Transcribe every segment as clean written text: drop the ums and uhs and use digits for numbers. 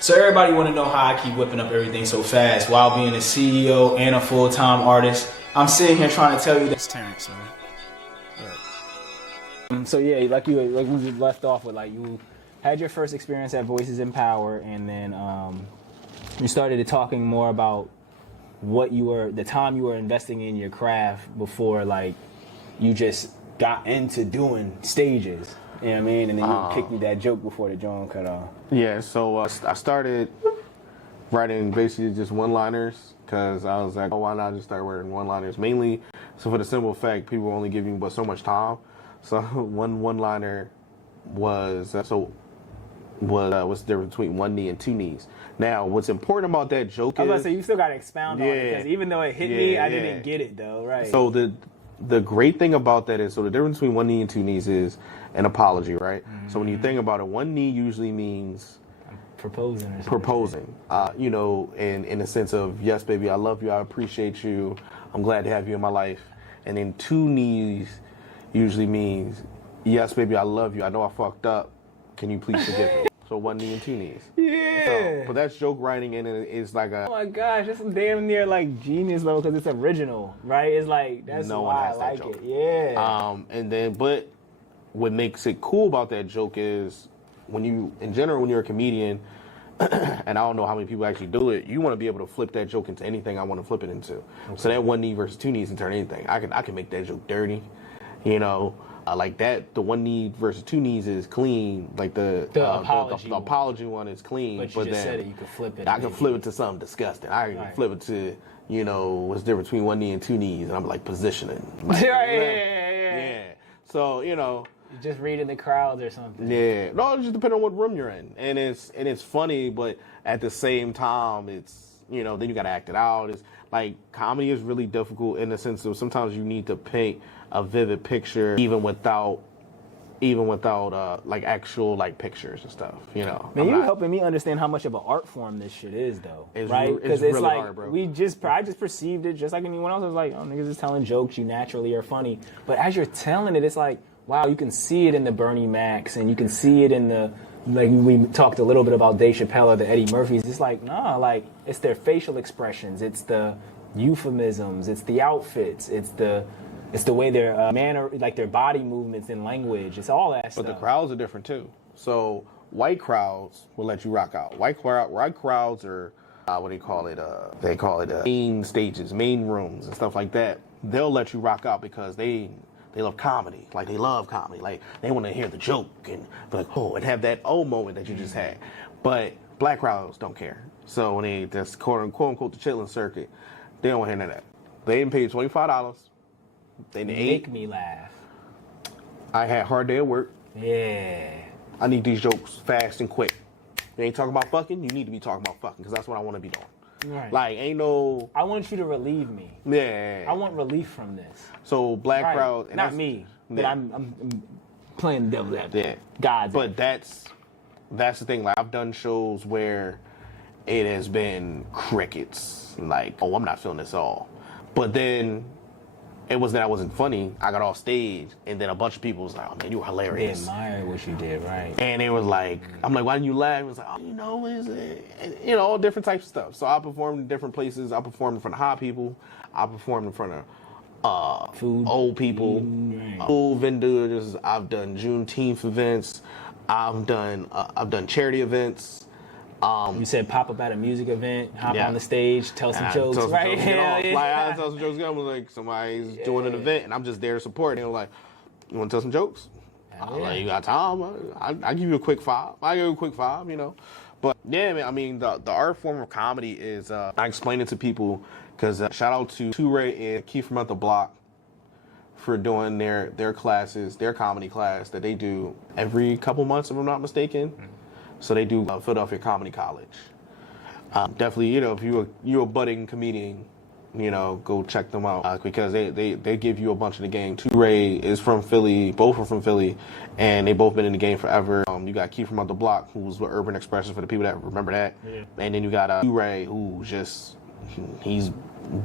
So everybody want to know how I keep whipping up everything so fast while being a CEO and a full-time artist. I'm sitting here trying to tell you this, Terrence. So yeah, like we left off with, like, you had your first experience at Voices in Power, and then you started talking more about the time you were investing in your craft before, like, you just got into doing stages. You know what I mean? And then you kicked me that joke before the joint cut off. Yeah, so I started writing basically just one-liners because I was like, oh, why not just start writing one-liners? Mainly, so for the simple fact, people only give you but so much time. So one-liner was, what's the difference between one knee and two knees? Now, what's important about that joke is... I was about to say, you still got to expound on it, because even though it hit me, I didn't get it, though, right? So the great thing about that is, so the difference between one knee and two knees is an apology, right? Mm-hmm. So when you think about it, one knee usually means proposing. You know, in the sense of, yes, baby, I love you, I appreciate you, I'm glad to have you in my life. And then two knees usually means, yes, baby, I love you, I know I fucked up, can you please forgive me? So one knee and two knees. Yeah. So, but that's joke writing, and it's like a... Oh my gosh, that's damn near like genius level, because it's original, right? It's like, that's no why one has I like that joke. it. Yeah. And then, but what makes it cool about that joke is when you're a comedian, and I don't know how many people actually do it, you want to be able to flip that joke into anything I want to flip it into. Okay. So that one knee versus two knees can turn anything. I can make that joke dirty, you know. Like that, the one knee versus two knees is clean. Like the apology one is clean. But you just said it, you could flip it. I can flip it to something disgusting. I can flip it to, you know, what's the difference between one knee and two knees, and I'm like positioning. Like, yeah. So, you know. You're just reading the crowds or something. Yeah. No, it just depends on what room you're in. And it's funny, but at the same time, it's, you know, then you got to act it out. It's like, comedy is really difficult in the sense of sometimes you need to paint a vivid picture even without like actual like pictures and stuff, you know. Man, you're helping me understand how much of an art form this shit is, though, right? Because it's really like hard, bro. I just perceived it just like anyone else. I was like, oh, niggas is telling jokes, you naturally are funny. But as you're telling it, it's like, wow, you can see it in the Bernie Macs, and you can see it in the, like, we talked a little bit about Dave Chappelle or the Eddie Murphys. It's like, nah, like, it's their facial expressions, it's the euphemisms, it's the outfits, it's the way their manner, like their body movements and language. It's all that stuff. But the crowds are different too. So white crowds will let you rock out. White crowds are what do you call it? They call it main stages, main rooms, and stuff like that. They'll let you rock out because they love comedy. Like, they love comedy. Like, they want to hear the joke and be like, oh, and have that oh moment that you just had. But black crowds don't care. So when they just quote unquote the Chitlin circuit, they don't want to hear none of that. They didn't pay $25. They make me laugh. I had a hard day at work. Yeah. I need these jokes fast and quick. You ain't talking about fucking, you need to be talking about fucking, because that's what I want to be doing. Right. Like, ain't no... I want you to relieve me. Yeah. I want relief from this. So black crowd... Not me, but I'm playing the devil's advocate. Yeah. God's But that's the thing. Like, I've done shows where it has been crickets. Like, oh, I'm not feeling this at all. But then... it was that I wasn't funny. I got off stage, and then a bunch of people was like, oh, man, you were hilarious. They admired what you did, right? And it was like, I'm like, why didn't you laugh? It was like, oh, you know, all different types of stuff. So I performed in different places. I performed in front of hot people. I performed in front of food, old people, food vendors. I've done Juneteenth events. I've done charity events. You said pop up at a music event, hop on the stage, tell some jokes, right? I tell some jokes. I was like, somebody's doing an event, and I'm just there to support. And they were like, you want to tell some jokes? I'm like, you got time? I'll give you a quick five. You know. But yeah, man, I mean, the art form of comedy is, I explain it to people, because shout out to TuRae and Keith from Out the Block for doing their classes, their comedy class that they do every couple months, if I'm not mistaken. So they do Philadelphia Comedy College. Definitely, you know, if you're a budding comedian, you know, go check them out because they give you a bunch of the game. TuRae is from Philly, both are from Philly, and they both been in the game forever. You got Keith from Out the Block, who's with Urban Expression for the people that remember that, and then you got TuRae, who he's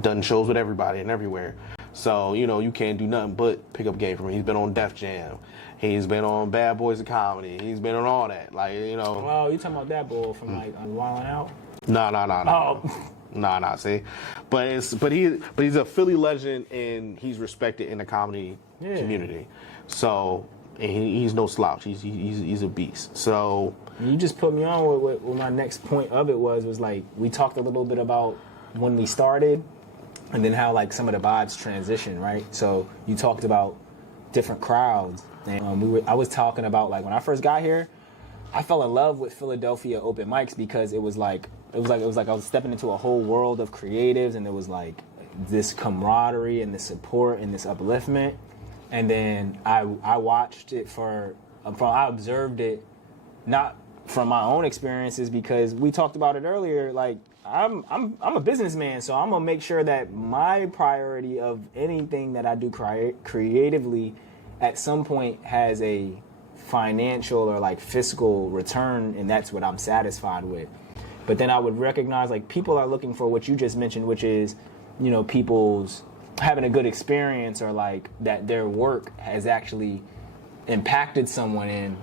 done shows with everybody and everywhere. So, you know, you can't do nothing but pick up game from him. He's been on Def Jam. He's been on Bad Boys of Comedy. He's been on all that. Like, you know. Well, you talking about that bull from like Wildin' Out? No. Oh. Nah, see. But he's a Philly legend, and he's respected in the comedy community. So, and he's no slouch. He's a beast. So you just put me on with what my next point of it was like we talked a little bit about when we started, and then how like some of the vibes transition, right? So you talked about different crowds, and I was talking about like when I first got here, I fell in love with Philadelphia open mics because it was like I was stepping into a whole world of creatives, and there was like this camaraderie and this support and this upliftment. And then I watched it I observed it, not from my own experiences, because we talked about it earlier. Like I'm a businessman, so I'm gonna make sure that my priority of anything that I do creatively at some point has a financial or like fiscal return, and that's what I'm satisfied with. But then I would recognize like people are looking for what you just mentioned, which is, you know, people's having a good experience, or like that their work has actually impacted someone. And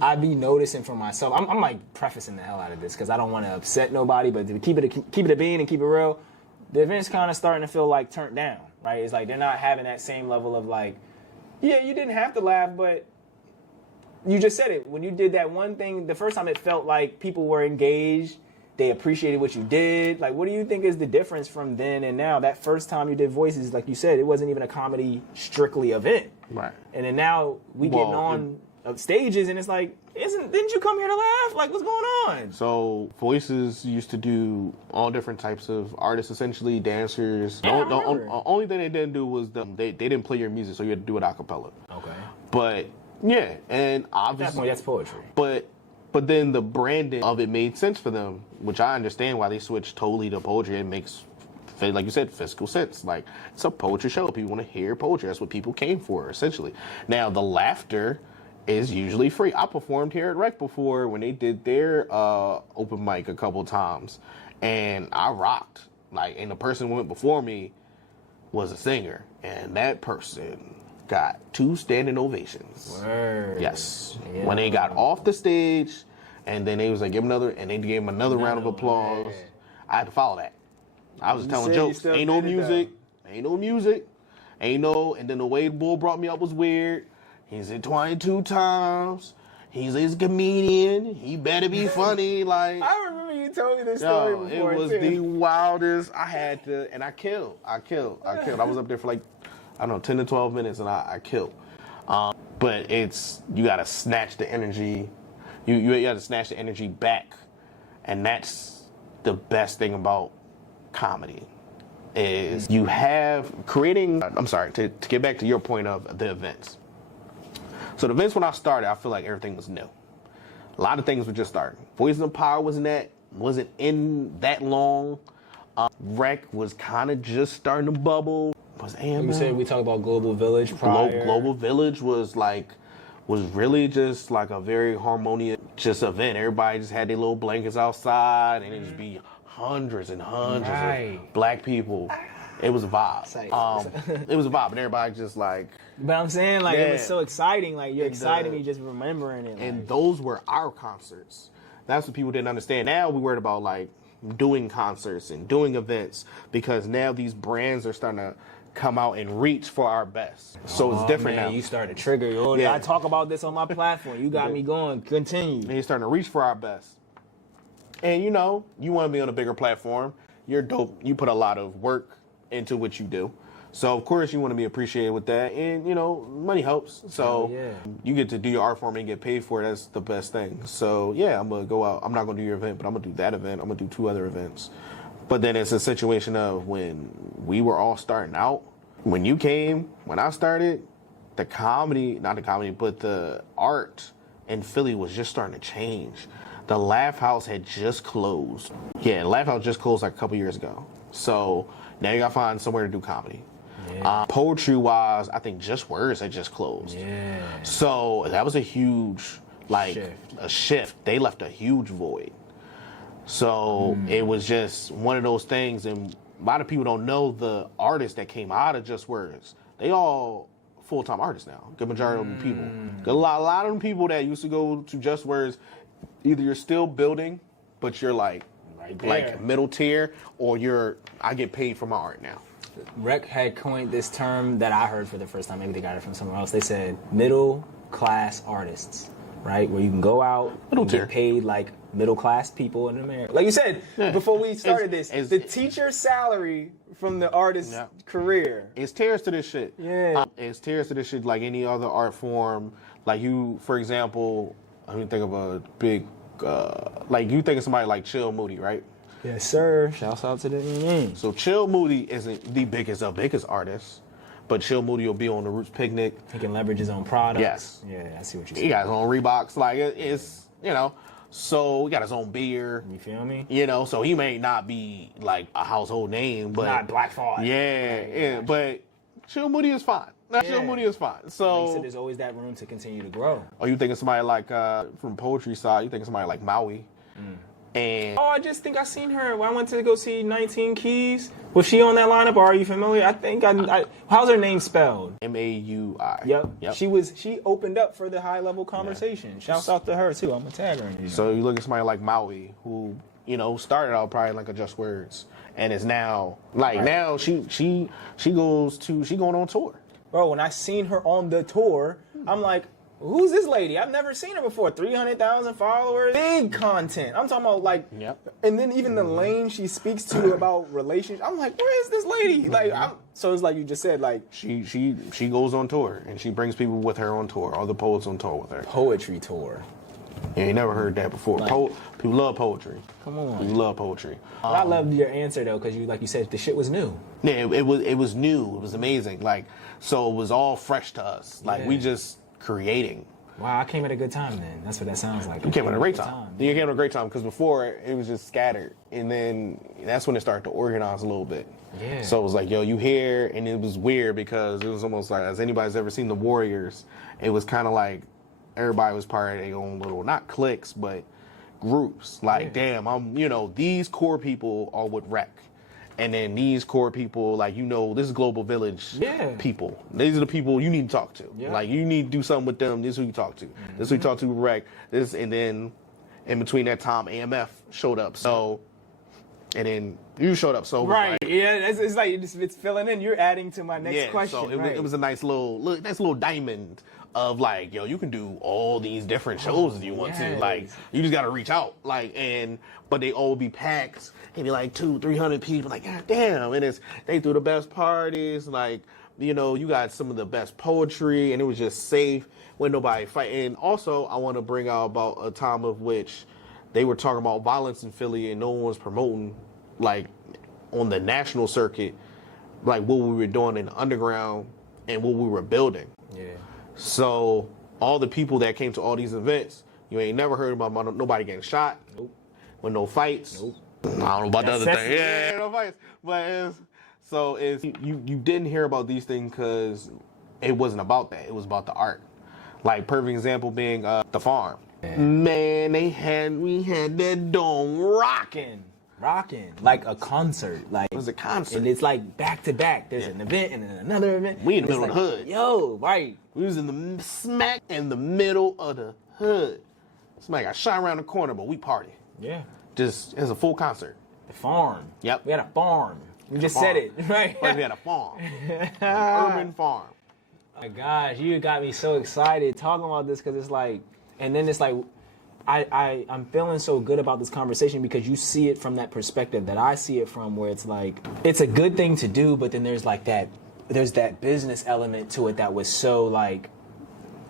I'd be noticing for myself, I'm like prefacing the hell out of this because I don't want to upset nobody, but to keep it a bean and keep it real, the event's kind of starting to feel like turned down, right? It's like they're not having that same level of like, yeah, you didn't have to laugh, but you just said it. When you did that one thing, the first time it felt like people were engaged. They appreciated what you did. Like, what do you think is the difference from then and now? That first time you did voices, like you said, it wasn't even a comedy strictly event. Right. And then now we getting on stages, and it's like, didn't you come here to laugh? Like, what's going on? So Voices used to do all different types of artists, essentially dancers. Yeah, The only thing they didn't do was they didn't play your music, so you had to do it a cappella. Okay. But yeah, and obviously at that point, that's poetry. But then the branding of it made sense for them, which I understand why they switched totally to poetry. It makes, like you said, fiscal sense. Like, it's a poetry show. People want to hear poetry. That's what people came for, essentially. Now, the laughter is usually free. I performed here at Rec before when they did their open mic a couple times, and I rocked. Like, and the person who went before me was a singer, and that person got 2 standing ovations. Word. Yes. Yeah. When they got off the stage, and then they was like, give him another, and they gave him another round of applause. Word. I had to follow that. I was telling jokes. Ain't no music. And then the way Bull brought me up was weird. He's in Twanny 2 times. He's a comedian. He better be funny. Like, I remember you told me this story before. It was the wildest. I had to, and I killed. I was up there for like, I don't know, 10 to 12 minutes, and I killed. But you gotta snatch the energy. You gotta snatch the energy back, and that's the best thing about comedy. Is you have creating. I'm sorry, to get back to your point of the events. So the events when I started, I feel like everything was new. A lot of things were just starting. Voices of Power wasn't in that long. Rec was kind of just starting to bubble. You said we talked about Global Village prior. Global Village was really just like a very harmonious just event. Everybody just had their little blankets outside, and it'd just be hundreds and hundreds of black people. It was a vibe. It was a vibe, and everybody just like. But I'm saying, like, it was so exciting. Like, you're excited me just remembering it. And those were our concerts. That's what people didn't understand. Now we worried about like doing concerts and doing events, because now these brands are starting to come out and reach for our best. So it's different now. You started to trigger. I talk about this on my platform. You got me going. Continue. And you're starting to reach for our best. And you know, you want to be on a bigger platform. You're dope. You put a lot of work into what you do. So of course you want to be appreciated with that. And you know, money helps. So you get to do your art form and get paid for it. That's the best thing. So yeah, I'm going to go out. I'm not going to do your event, but I'm going to do that event. I'm going to do 2 other events. But then it's a situation of when we were all starting out, when you came, when I started, not the comedy, but the art in Philly was just starting to change. The Laugh House had just closed. Yeah, Laugh House just closed like a couple years ago. So now you got to find somewhere to do comedy. Yeah. Poetry-wise, I think Just Words had just closed. Yeah. So that was a huge, shift. They left a huge void. So it was just one of those things, and a lot of people don't know the artists that came out of Just Words. They all full-time artists now. Good majority of them people. A lot of them people that used to go to Just Words, either you're still building, but you're like middle tier, or I get paid for my art now. Rec had coined this term that I heard for the first time. Maybe they got it from somewhere else. They said middle class artists, right? Where you can go out and get paid like middle class people in America. Like you said before we started the teacher salary from the artist's career. It's tiers to this shit. Yeah. It's tiers to this shit like any other art form. Like you, for example, I mean, think of a big, like you think of somebody like Chill Moody, right? Yes, sir. Shouts out to the So Chill Moody isn't the biggest artist, but Chill Moody will be on the Roots Picnic. He can leverage his own products. Yes. Yeah, I see what you're saying. He got his own Reeboks. Like, it's, you know, so he got his own beer. You feel me? You know, so he may not be like a household name, but. Not Black Thought. Yeah, but Chill Moody is fine. Chill Moody is fine. So. Like you said, there's always that room to continue to grow. Or you think of somebody like, from poetry side, you think of somebody like Maui. And I just think I seen her when I went to go see 19 Keys. Was she on that lineup, or are you familiar? I think how's her name spelled? Maui. Yep. She opened up for the high level conversation. Yeah. Shouts out to her too. I'm gonna tag her in here. So you look at somebody like Maui, who, you know, started out probably like a Just Words, and is now now she going on tour. Bro, when I seen her on the tour, I'm like, who's this lady? I've never seen her before. 300,000 followers. Big content. I'm talking about like, and then even the lane she speaks to about relationships. I'm like, where is this lady? Like, so it's like you just said, like. She goes on tour, and she brings people with her on tour, all the poets on tour with her. Poetry tour. Yeah, you never heard that before. Like, people love poetry. Come on. People love poetry. I loved your answer though, because like you said, the shit was new. Yeah, it was new. It was amazing. Like, so it was all fresh to us. Like, we just creating. Wow, I came at a good time then. That's what that sounds like. You came at a great time. You came at a great time because before it was just scattered, and then that's when it started to organize a little bit. Yeah. So it was like, yo, you here, and it was weird because it was almost like, as anybody's ever seen the Warriors, it was kind of like everybody was part of their own little, not cliques, but groups. Like, damn, these core people are with Rec. And then these core people, like, this is Global Village people. These are the people you need to talk to. Yeah. Like, you need to do something with them. This is who you talk to. This is who you talk to with Rec. And then in between that time, AMF showed up. So, and then you showed up. So right, it's like it's filling in. You're adding to my next question. So it was a nice little diamond of like, yo, you can do all these different shows if you want to. Like, you just gotta reach out. Like, but they all be packed. Maybe like 200-300 people. Like, god damn, and they threw the best parties. Like, you got some of the best poetry, and it was just safe when nobody fight. And also, I want to bring out about a time of which they were talking about violence in Philly, and no one was promoting, like, on the national circuit, like what we were doing in the underground and what we were building. Yeah. So all the people that came to all these events, you ain't never heard about nobody getting shot. Nope. With no fights. Nope. I don't know about the other thing. Yeah, no fights. But you didn't hear about these things because it wasn't about that. It was about the art. Like, perfect example being The Farm. Yeah. Man, we had that dome rocking like a concert. Like, it was a concert, and it's like back to back. There's an event and then another event. We in the middle of the hood. Yo, right. We was in the smack in the middle of the hood. Somebody got shot around the corner, but we party. Yeah. Just as a full concert. The farm. Yep. We had a farm. You just said it, right? We had a farm. An urban farm. Oh my gosh, you got me so excited talking about this because it's like, and then it's like, I'm feeling so good about this conversation because you see it from that perspective that I see it from, where it's like, it's a good thing to do, but then there's that business element to it that was so like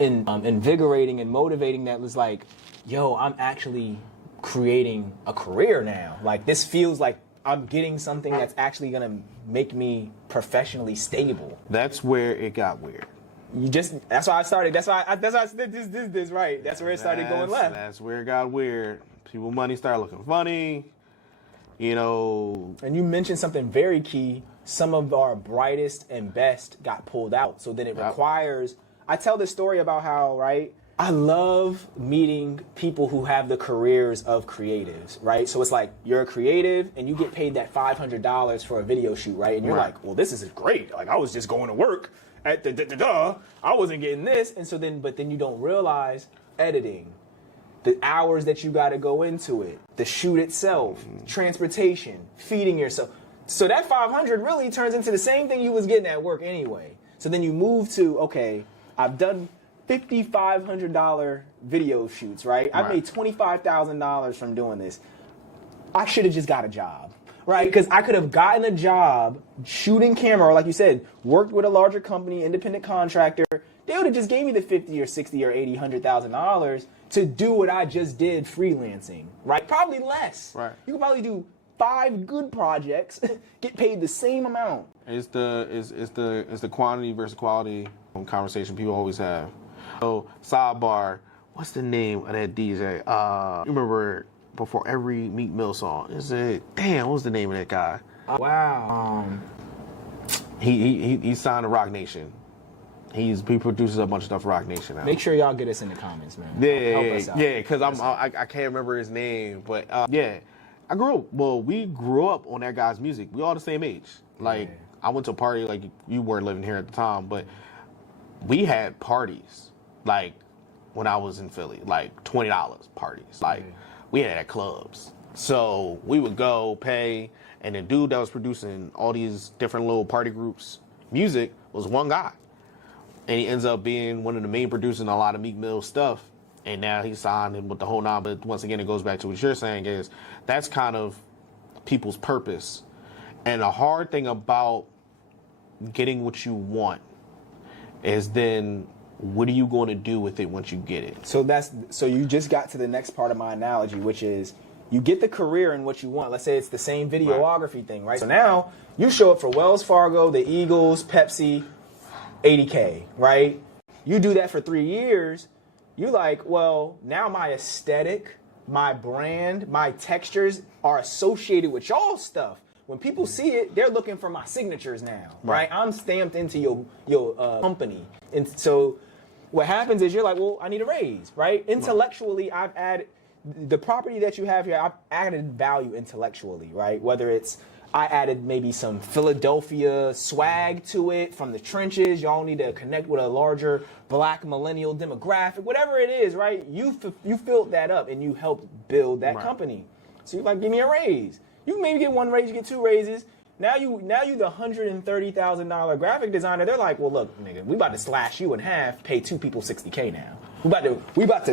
invigorating and motivating, that was like, yo, I'm actually creating a career now. Like, this feels like I'm getting something that's actually gonna make me professionally stable. That's where it got weird. That's why I started. That's why I did this right. That's where it started going left. That's where it got weird. People money started looking funny. And you mentioned something very key. Some of our brightest and best got pulled out. So then it requires. I tell this story about how, right, I love meeting people who have the careers of creatives, right? So it's like you're a creative and you get paid that $500 for a video shoot, right? And you're like, well, this is great. Like I was just going to work at I wasn't getting this. And so but then you don't realize editing, the hours that you got to go into it, the shoot itself, transportation, feeding yourself. So that 500 really turns into the same thing you was getting at work anyway. So then you move to, okay, I've done $5,500 video shoots, right? I've made $25,000 from doing this. I should have just got a job, right? Because I could have gotten a job shooting camera, or like you said, worked with a larger company, independent contractor. They would have just gave me the $50 or $60 or $80, $100,000 to do what I just did freelancing, right? Probably less. Right. You could probably do 5 good projects, get paid the same amount. It's the quantity versus quality conversation people always have. So sidebar, what's the name of that DJ? You remember before every Meek Mill song? Is it what was the name of that guy? Wow. He signed to Rock Nation. He produces a bunch of stuff for Rock Nation now. Make sure y'all get us in the comments, man. Yeah, because I can't remember his name, but yeah. We grew up on that guy's music. We all the same age. Like, I went to a party, like, you weren't living here at the time, but we had parties, like, when I was in Philly, like, $20 parties. Like, we had it at clubs. So we would go, pay, and the dude that was producing all these different little party groups' music was one guy. And he ends up being one of the main producers in a lot of Meek Mill stuff. And now he's signed in with the whole nine. But once again, it goes back to what you're saying is that's kind of people's purpose. And the hard thing about getting what you want is then what are you going to do with it once you get it? So you just got to the next part of my analogy, which is you get the career in what you want. Let's say it's the same videography thing, right? So now you show up for Wells Fargo, the Eagles, Pepsi, $80K, right? You do that for 3 years. You're like, well, now my aesthetic, my brand, my textures are associated with y'all stuff. When people see it, they're looking for my signatures now, right? I'm stamped into your company. And so what happens is you're like, well, I need a raise, right? Intellectually, I've added, the property that you have here, I've added value intellectually, right? Whether it's, I added maybe some Philadelphia swag to it from the trenches. Y'all need to connect with a larger black millennial demographic, whatever it is, right? You filled that up and you helped build that company. So you're like, give me a raise. You can maybe get 1 raise, you get 2 raises. Now you the $130,000 graphic designer. They're like, well, look, nigga, we about to slash you in half, pay 2 people $60K now. We about to